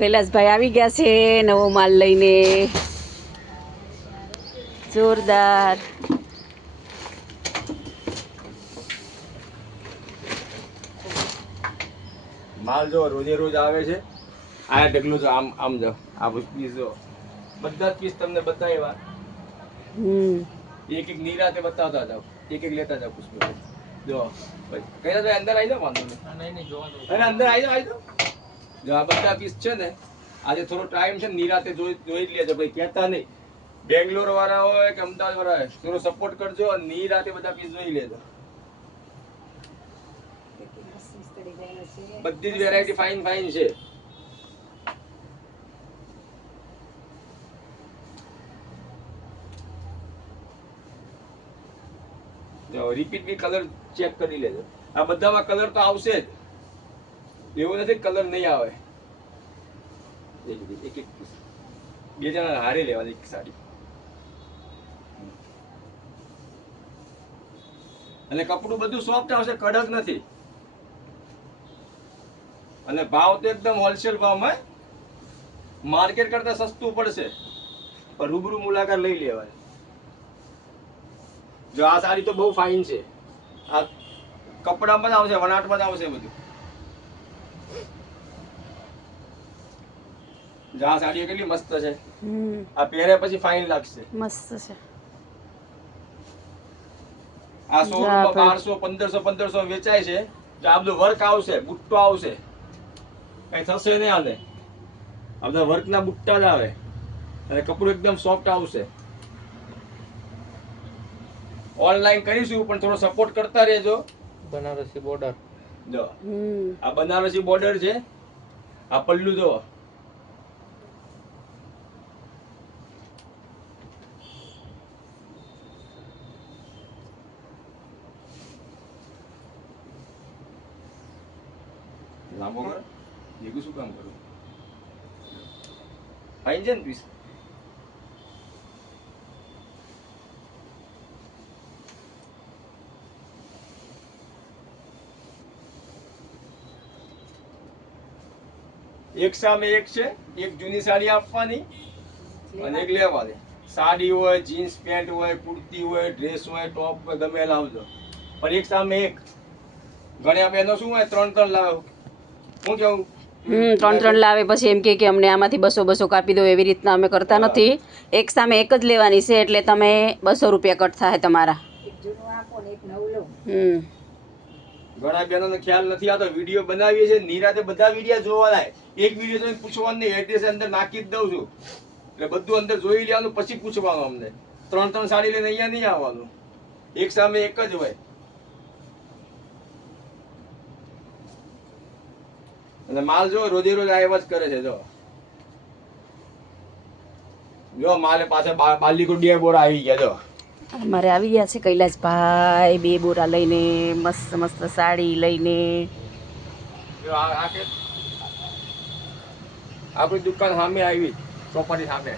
કૈલાસભાઈ આવી ગયા છે નવો માલ લઈને. જોરદાર. માલ જો રોજે રોજ આવે છે. આ ઢગલું જો આમ આમ જો આ પીસ જો બધા પીસ તમને બતાવ્યા. એક એક નિરાતે બતાવતા જાવ, એક એક લેતા જાવ પુષ્પ. જો કઈ તો અંદર આવી જાવ, વાંધો નહીં જોવા. અંદર આવી જાવ, આવી જાવ. જો આ બધા પીસ છે ને, આજે થોડો ટાઈમ છે, નિરાતે જોઈ લેજો ભાઈ, કહેતા નહીં. બેંગ્લોર વાળા હોય કે અમદાવાદ વાળા હોય, થોડો સપોર્ટ કરજો અને નિરાતે બધા પીસ જોઈ લેજો. બધી જ વેરાયટી ફાઇન ફાઇન છે. જો રિપીટ બી કલર ચેક કરી લેજો. આ બધામાં કલર તો આવશે જ, એવું નથી કલર નહીં આવે. એક એક બે જણા હારે લેવાની એક સાડી. અને કપડું બધું સોફ્ટ આવશે, કડક નથી. અને ભાવ તો એકદમ હોલસેલ ભાવમાં, માર્કેટ કરતા સસ્તું પડશે, પણ રૂબરૂ મુલાકાત લઈ લેવાય. જો આ સાડી તો બહુ ફાઇન છે. આ કપડામાં જ આવશે, વણાટમાં જ આવશે બધું. જો આ સાડી કેટલી મસ્ત છે. આ પહેરે પછી ફાઇન લાગશે, મસ્ત છે. આ 100 રૂપિયા 1200 1500 વેચાય છે. જો આ બધું વર્ક આવશે, બુટ્ટો આવશે, કઈ થશે નહીં. આને આ બધા વર્કના બુટ્ટા જ આવે અને કપડું એકદમ સોફ્ટ આવશે. ઓનલાઈન કરીશું પણ થોડો સપોર્ટ કરતા રહેજો. બનારસી બોર્ડર જો આ બનારસી બોર્ડર છે. આ પલ્લુ જો લાંબો કર. ભેગું શું કામ કરું? ફાઈન છે ને પીસ. એક સામે એક છે. એક જૂની સાડી આપવાની અને એક લેવાની. સાડી હોય, જીન્સ પેન્ટ હોય, કુર્તી હોય, ડ્રેસ હોય, ટોપ હોય, ગમે લાવજો. પણ એક સામે એક. ઘણા બહેનો શું હોય 3 લાવે. હું કેવું 3 લાવે પછી એમ કે અમને આમાંથી 200 કાપી દો. એવી રીતના અમે કરતા નથી. એક સામે એક જ લેવાની છે, એટલે તમે 200 રૂપિયા કટ થાય તમારા. ઘણા બહેનોને ખ્યાલ નથી આવતો. વિડીયો બનાવીએ છીએ, નિરાતે બધા વિડીયો જોવાના. એક વિડીયો જોઈને પૂછવાનું નહીં, એડ્રેસ અંદર નાખી જ દઉં છું. એટલે બધું અંદર જોઈ લેવાનું, પછી પૂછવાનું. અમને 3 સાડી લઈને અહીંયા નહીં આવવાનું. એક સામે એક જ હોય. અને માલ જો રોજે રોજ આવ્યા જ કરે છે. જો માલે પાછળ બાલીકુટ 2 બોરા આવી ગયા. જો અમારે આવી ગયા છે કૈલાસભાઈ 2 બોરા લઈને, મસ્ત મસ્ત સાડી લઈને. જો આપણી દુકાન સામે આવી, ચોપાટી સામે.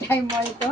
ટાઈમ મળે તો